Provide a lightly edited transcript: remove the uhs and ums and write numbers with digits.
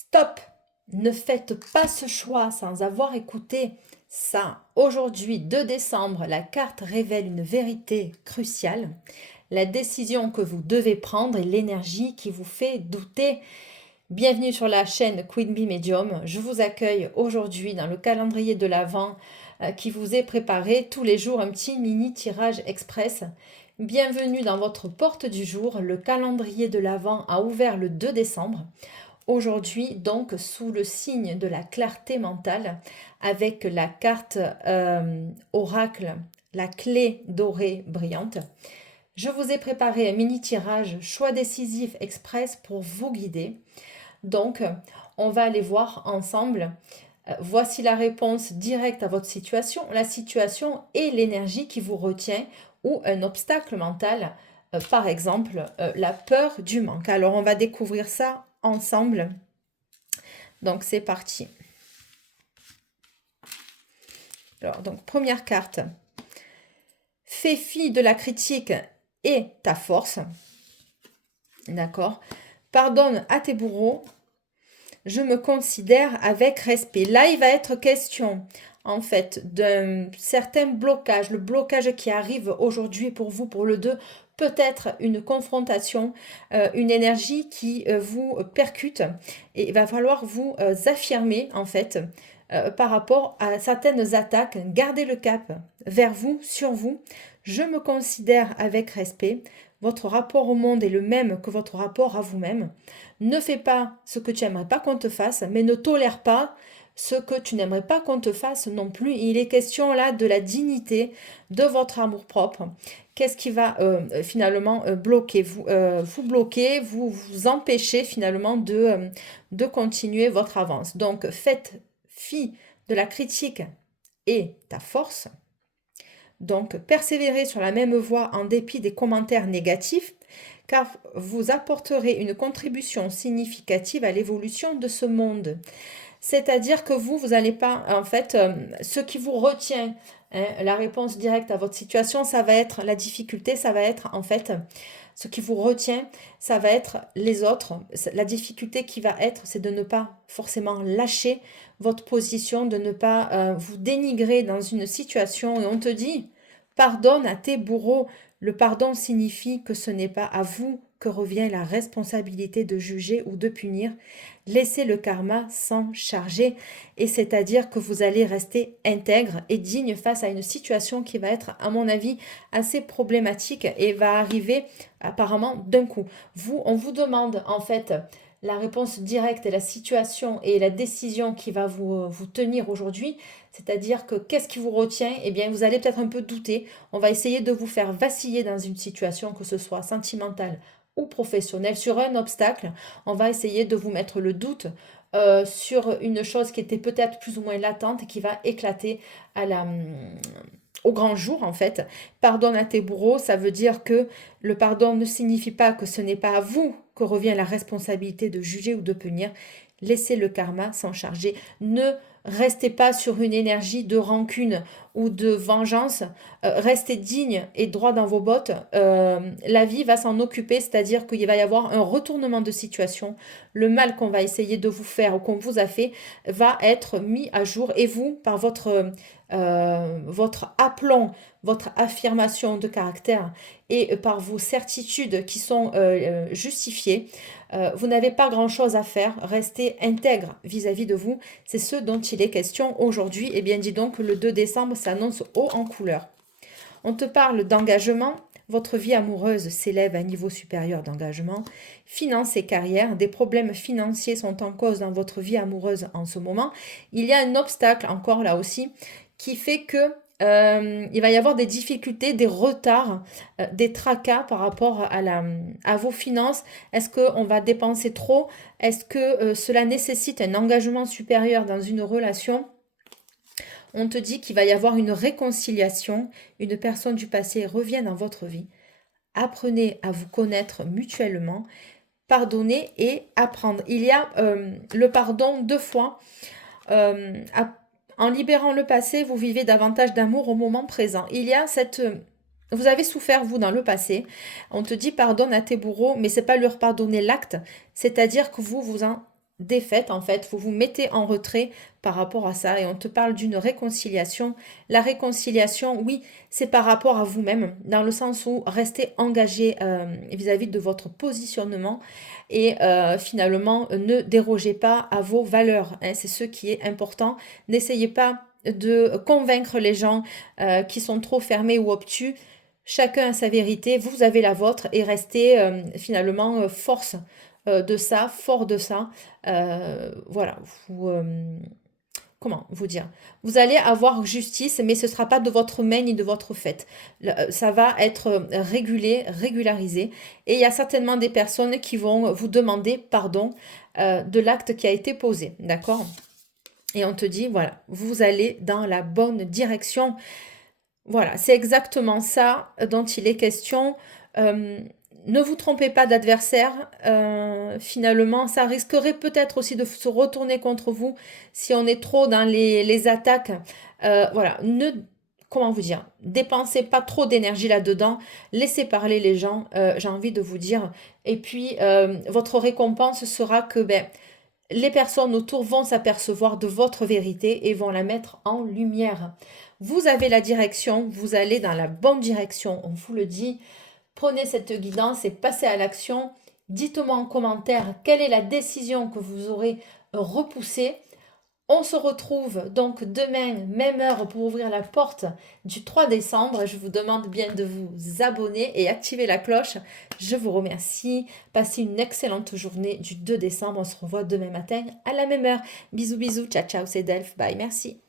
Stop! Ne faites pas ce choix sans avoir écouté ça. Aujourd'hui, 2 décembre, la carte révèle une vérité cruciale. La décision que vous devez prendre et l'énergie qui vous fait douter. Bienvenue sur la chaîne Queen Bee Medium. Je vous accueille aujourd'hui dans le calendrier de l'Avent qui vous est préparé tous les jours un petit mini tirage express. Bienvenue dans votre porte du jour. Le calendrier de l'Avent a ouvert le 2 décembre. Aujourd'hui, donc, sous le signe de la clarté mentale, avec la carte oracle, la clé dorée brillante, je vous ai préparé un mini tirage choix décisif express pour vous guider. Donc, on va aller voir ensemble. Voici la réponse directe à votre situation, la situation et l'énergie qui vous retient ou un obstacle mental, par exemple la peur du manque. Alors, on va découvrir ça ensemble. Donc, c'est parti. Alors, donc, première carte. Fais fi de la critique et ta force. D'accord. Pardonne à tes bourreaux. Je me considère avec respect. Là, il va être question, en fait, d'un certain blocage. Le blocage qui arrive aujourd'hui pour vous, pour le 2, peut-être une confrontation, une énergie qui vous percute. Et il va falloir vous affirmer, en fait, par rapport à certaines attaques. Gardez le cap vers vous, sur vous. Je me considère avec respect. Votre rapport au monde est le même que votre rapport à vous-même. Ne fais pas ce que tu n'aimerais pas qu'on te fasse, mais ne tolère pas ce que tu n'aimerais pas qu'on te fasse non plus. Il est question là de la dignité, de votre amour-propre. Qu'est-ce qui va finalement bloquer vous bloquer, vous empêcher finalement de continuer votre avance. Donc faites fi de la critique et ta force. Donc, persévérez sur la même voie en dépit des commentaires négatifs, car vous apporterez une contribution significative à l'évolution de ce monde. C'est-à-dire que vous n'allez pas, en fait, ce qui vous retient, hein, la réponse directe à votre situation, ça va être la difficulté, ça va être, en fait, ce qui vous retient, ça va être les autres. La difficulté qui va être, c'est de ne pas forcément lâcher votre position, de ne pas vous dénigrer dans une situation. Et on te dit, pardonne à tes bourreaux. Le pardon signifie que ce n'est pas à vous que revient la responsabilité de juger ou de punir. Laissez le karma s'en charger, et c'est-à-dire que vous allez rester intègre et digne face à une situation qui va être, à mon avis, assez problématique et va arriver apparemment d'un coup. On vous demande en fait la réponse directe et la situation et la décision qui va vous tenir aujourd'hui, c'est-à-dire que qu'est-ce qui vous retient? Eh bien, vous allez peut-être un peu douter. On va essayer de vous faire vaciller dans une situation, que ce soit sentimentale ou professionnelle, sur un obstacle. On va essayer de vous mettre le doute sur une chose qui était peut-être plus ou moins latente et qui va éclater au grand jour en fait. Pardonne à tes bourreaux, ça veut dire que le pardon ne signifie pas que ce n'est pas à vous que revient la responsabilité de juger ou de punir. Laissez le karma s'en charger. Ne restez pas sur une énergie de rancune ou de vengeance. Restez digne et droit dans vos bottes. La vie va s'en occuper, c'est-à-dire qu'il va y avoir un retournement de situation. Le mal qu'on va essayer de vous faire ou qu'on vous a fait va être mis à jour. Et vous, par votre aplomb, votre affirmation de caractère et par vos certitudes qui sont justifiées, vous n'avez pas grand-chose à faire. Restez intègre vis-à-vis de vous. C'est ce dont il est question aujourd'hui. Et bien, dis donc, le 2 décembre s'annonce haut en couleur. On te parle d'engagement. Votre vie amoureuse s'élève à un niveau supérieur d'engagement. Finances et carrière. Des problèmes financiers sont en cause dans votre vie amoureuse en ce moment. Il y a un obstacle encore là aussi qui fait que il va y avoir des difficultés, des retards, des tracas par rapport à vos finances. Est-ce qu'on va dépenser trop? Est-ce que cela nécessite un engagement supérieur dans une relation? On te dit qu'il va y avoir une réconciliation, une personne du passé revient dans votre vie. Apprenez à vous connaître mutuellement, pardonnez et apprendre. Il y a le pardon 2 fois. En libérant le passé, vous vivez davantage d'amour au moment présent. Il y a cette... Vous avez souffert, vous, dans le passé. On te dit pardonne à tes bourreaux, mais c'est pas leur pardonner l'acte. C'est-à-dire que vous défaite, en fait, vous vous mettez en retrait par rapport à ça et on te parle d'une réconciliation. La réconciliation, oui, c'est par rapport à vous-même, dans le sens où restez engagé vis-à-vis de votre positionnement et finalement ne dérogez pas à vos valeurs, hein, c'est ce qui est important. N'essayez pas de convaincre les gens qui sont trop fermés ou obtus. Chacun a sa vérité, vous avez la vôtre et restez finalement force de ça, fort de ça. Voilà, vous, comment vous dire? Vous allez avoir justice, mais ce ne sera pas de votre main ni de votre fait. Ça va être régulé, régularisé. Et il y a certainement des personnes qui vont vous demander pardon de l'acte qui a été posé. D'accord? Et on te dit, voilà, vous allez dans la bonne direction. Voilà, c'est exactement ça dont il est question. Euh, Ne vous trompez pas d'adversaire. Finalement, ça risquerait peut-être aussi de se retourner contre vous si on est trop dans les attaques. Voilà, comment vous dire, dépensez pas trop d'énergie là-dedans. Laissez parler les gens, j'ai envie de vous dire. Et puis, votre récompense sera que les personnes autour vont s'apercevoir de votre vérité et vont la mettre en lumière. Vous avez la direction, vous allez dans la bonne direction, on vous le dit. Prenez cette guidance et passez à l'action. Dites-moi en commentaire quelle est la décision que vous aurez repoussée. On se retrouve donc demain, même heure, pour ouvrir la porte du 3 décembre. Je vous demande bien de vous abonner et activer la cloche. Je vous remercie. Passez une excellente journée du 2 décembre. On se revoit demain matin à la même heure. Bisous, bisous. Ciao, ciao, c'est Delph. Bye, merci.